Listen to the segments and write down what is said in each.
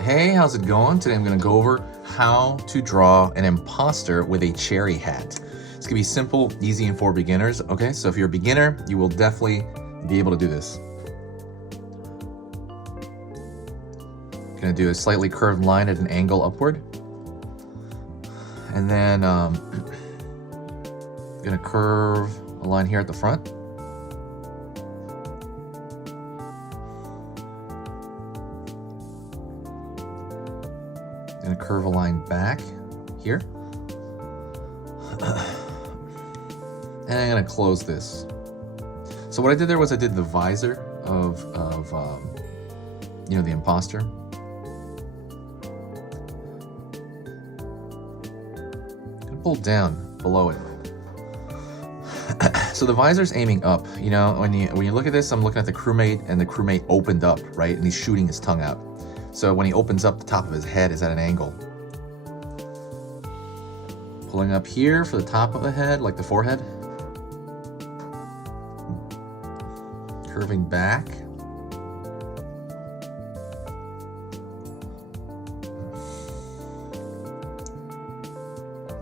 Hey, how's it going? Today I'm going to go over how to draw an imposter with a cherry hat. It's going to be simple, easy, and for beginners. Okay, so if you're a beginner, you will definitely be able to do this. Going to do a slightly curved line at an angle upward. And then going to curve a line here at the front. Going to curve a line back here. And I'm going to close this. So what I did there was I did the visor of the imposter. Pull down below it. So the visor's aiming up. You know, when you look at this, I'm looking at the crewmate, and the crewmate opened up, right? And he's shooting his tongue out. So when he opens up, the top of his head is at an angle. Pulling up here for the top of the head, like the forehead. Curving back.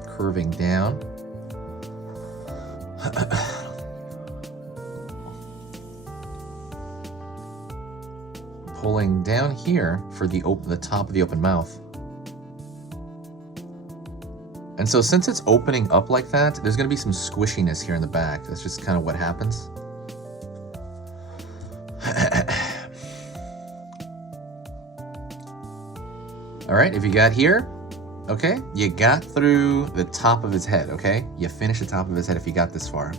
Curving down. Pulling down here for the top of the open mouth. And so since it's opening up like that, there's going to be some squishiness here in the back. That's just kind of what happens. All right, if you got here, okay, you got through the top of his head, okay? You finished the top of his head if you got this far.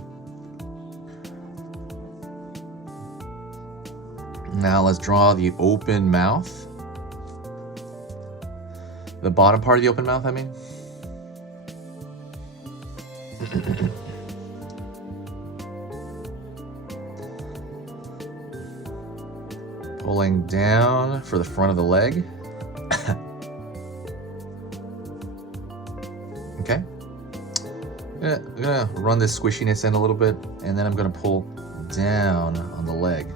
Now let's draw the open mouth. The bottom part of the open mouth, I mean. Pulling down for the front of the leg. Okay. I'm gonna run this squishiness in a little bit, and then I'm gonna pull down on the leg.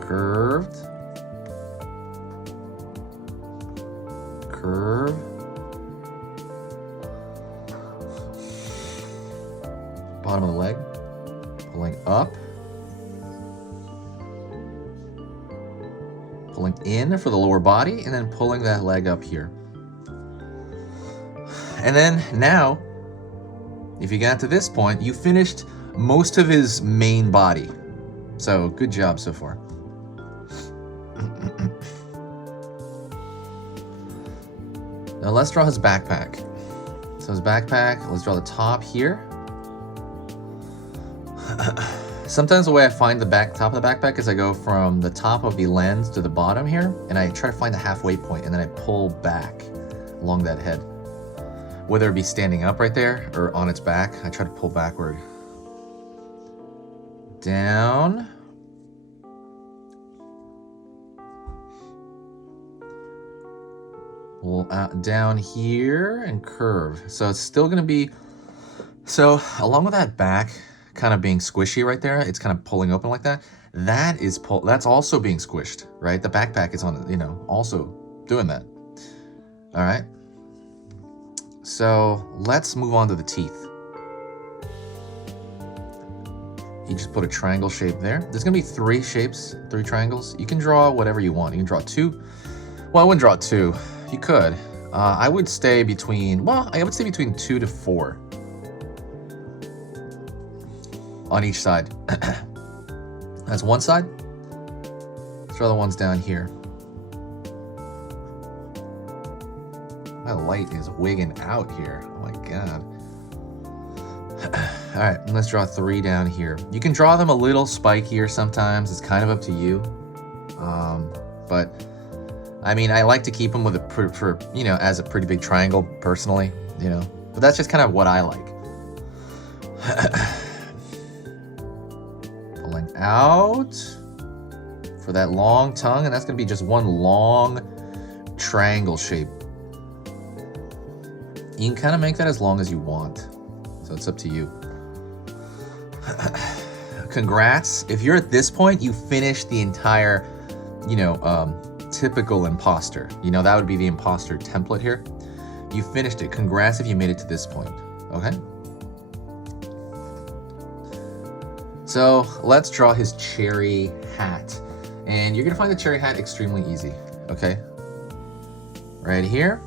Curved. Curve. Bottom of the leg. Pulling up. Pulling in for the lower body, and then pulling that leg up here. And then now, if you got to this point, you finished most of his main body. So good job so far. Now let's draw his backpack. So his backpack, let's draw the top here. Sometimes the way I find the top of the backpack is I go from the top of the lens to the bottom here, and I try to find the halfway point, and then I pull back along that head. Whether it be standing up right there or on its back, I try to pull backward. Down. Pull out, down here and curve. So it's still gonna be, so along with that back kind of being squishy right there, it's kind of pulling open like that. That's also being squished, right? The backpack is on, also doing that. All right. So let's move on to the teeth. You just put a triangle shape there. There's gonna be 3 shapes, 3 triangles. You can draw whatever you want. You can draw 2. Well, I wouldn't draw 2. You could. I would stay between, I would stay between 2 to 4. On each side. That's one side. Let's draw the ones down here. My light is wigging out here. Oh my god. All right, and let's draw 3 down here. You can draw them a little spikier sometimes. It's kind of up to you. But I mean, I like to keep them with as a pretty big triangle personally, But that's just kind of what I like. Pulling out for that long tongue, and that's gonna be just one long triangle shape. You can kind of make that as long as you want. So it's up to you. Congrats. If you're at this point, you finished the entire, typical imposter. That would be the imposter template here. You finished it. Congrats if you made it to this point. Okay? So let's draw his cherry hat. And you're gonna find the cherry hat extremely easy. Okay? Right here.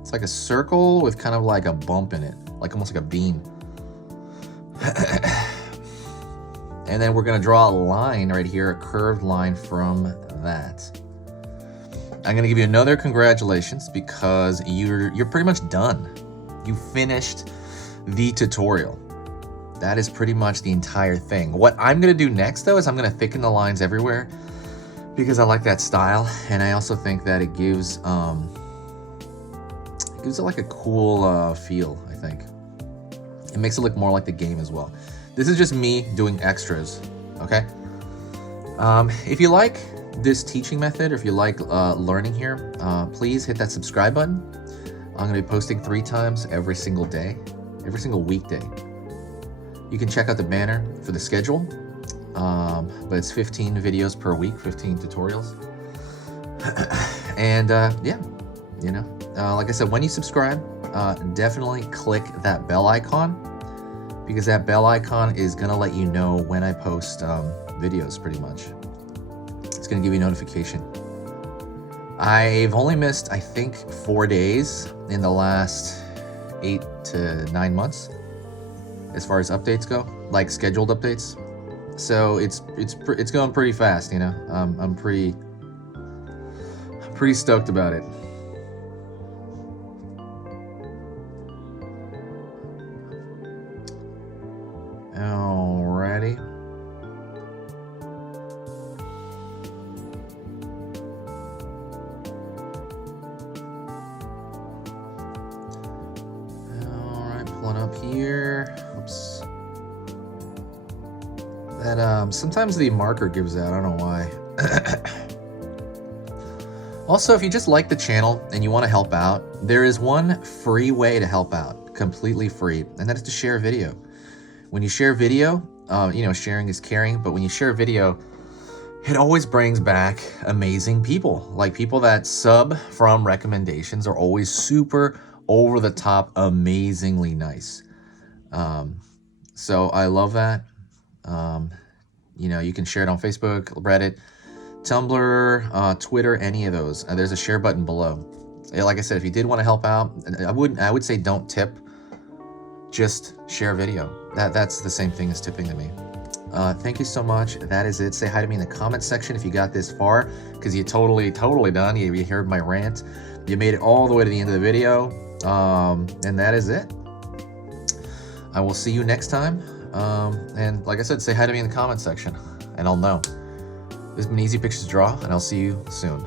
It's like a circle with kind of like a bump in it, like almost like a beam. And then we're gonna draw a line right here, a curved line from that. I'm gonna give you another congratulations because you're pretty much done. You finished the tutorial. That is pretty much the entire thing. What I'm gonna do next though is I'm gonna thicken the lines everywhere because I like that style, and I also think that it gives it like a cool feel, I think. It makes it look more like the game as well. This is just me doing extras, okay? If you like this teaching method, or if you like learning here, please hit that subscribe button. I'm gonna be posting 3 times every single day, every single weekday. You can check out the banner for the schedule, but it's 15 videos per week, 15 tutorials. And like I said, when you subscribe, definitely click that bell icon, because that bell icon is gonna let you know when I post videos, pretty much. It's gonna give you a notification. I've only missed, I think, 4 days in the last 8 to 9 months as far as updates go, like scheduled updates. So it's going pretty fast, I'm pretty stoked about it. Alrighty. Alright, pulling up here. Oops. That sometimes the marker gives out, I don't know why. Also, if you just like the channel and you want to help out, there is one free way to help out, completely free, and that is to share a video. When you share video, sharing is caring, but when you share video, it always brings back amazing people. Like, people that sub from recommendations are always super over the top, amazingly nice. So I love that. You can share it on Facebook, Reddit, Tumblr, Twitter, any of those. There's a share button below. Like I said, if you did want to help out, I would say don't tip, just share video. That's the same thing as tipping to me. Thank you so much. That is it. Say hi to me in the comment section if you got this far, because you totally done. You heard my rant. You made it all the way to the end of the video. And that is it. I will see you next time. And like I said, say hi to me in the comment section and I'll know. This has been Easy Pictures Draw, and I'll see you soon.